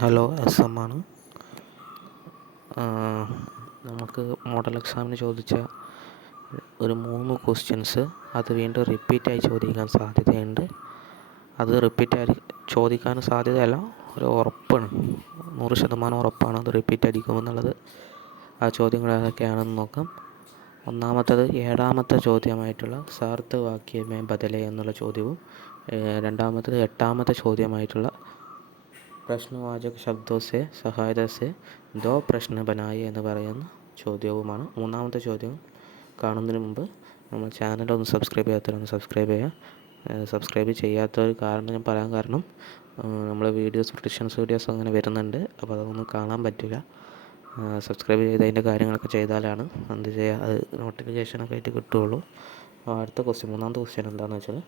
Hello, M ആണ്. നമുക്ക് model എക്സാമിന് ചോദിച്ച ഒരു 3 ക്വസ്റ്റ്യൻസ് അത് വീണ്ടും റിപ്പീറ്റായി ചോദിക്കാൻ സാധ്യതയുണ്ട്. അത് റിപ്പീറ്റായി ചോദിക്കാൻ സാധ്യതയല്ല, ഒരു ഉറപ്പാണ്, 100% ഉറപ്പാണ് അത് റിപ്പീറ്റ് അടിക്കുമെന്നുള്ളത്. ആ ചോദ്യങ്ങൾ ഏതൊക്കെയാണെന്ന് നോക്കാം. ഒന്നാമത്തത് 7ാമത്തെ ചോദ്യമായിട്ടുള്ള സാർത്ത് വാക്യമേ ബദലേ എന്നുള്ള ചോദ്യവും, രണ്ടാമത്തത് 8ാമത്തെ ചോദ്യമായിട്ടുള്ള പ്രശ്നവാചക ശബ്ദോ സെ സഹായത സെ ദോ പ്രശ്ന ബനായേ എന്ന് പറയുന്ന ചോദ്യവുമാണ്. മൂന്നാമത്തെ ചോദ്യം കാണുന്നതിന് മുമ്പ് നമ്മൾ ചാനലൊന്ന് സബ്സ്ക്രൈബ് ചെയ്യാത്തവരൊന്ന് സബ്സ്ക്രൈബ് ചെയ്യുക. സബ്സ്ക്രൈബ് ചെയ്യാത്തൊരു കാരണം ഞാൻ പറയാൻ കാരണം, നമ്മൾ പ്രിഡിക്ഷൻസ് വീഡിയോസ് അങ്ങനെ വരുന്നുണ്ട്, അപ്പോൾ അതൊന്നും കാണാൻ പറ്റില്ല. സബ്സ്ക്രൈബ് ചെയ്ത് അതിൻ്റെ കാര്യങ്ങളൊക്കെ ചെയ്താലാണ് എന്ത് ചെയ്യുക, അത് നോട്ടിഫിക്കേഷനൊക്കെ ആയിട്ട് കിട്ടുകയുള്ളൂ. അടുത്ത ക്വസ്റ്റ്യൻ, മൂന്നാമത്തെ ക്വസ്റ്റ്യൻ എന്താണെന്ന് വെച്ചാൽ,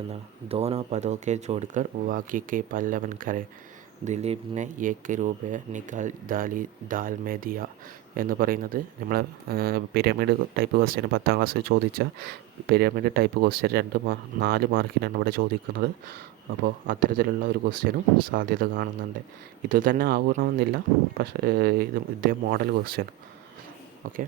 എന്താണ് ദോനോ പദോക്കെ ജോഡ്കർ വാക്യക്കെ പല്ലവൻ കരെ ദിലീപിനെ ഏക് രൂപ നിക്കാൽ ദാൽ മേ ദിയ എന്ന് പറയുന്നത് നമ്മളെ പിരമിഡ് ടൈപ്പ് ക്വസ്റ്റ്യൻ 10ാം ക്ലാസ്സിൽ ചോദിച്ച പിരമിഡ് ടൈപ്പ് ക്വസ്റ്റ്യൻ 4 മാർക്കിനാണ് ഇവിടെ ചോദിക്കുന്നത്. അപ്പോൾ അത്തരത്തിലുള്ള ഒരു ക്വസ്റ്റ്യനും സാധ്യത കാണുന്നുണ്ട്. ഇത് തന്നെ ആവണമെന്നില്ല, പക്ഷേ ഇതേ മോഡൽ ക്വസ്റ്റ്യൻ. ഓക്കെ.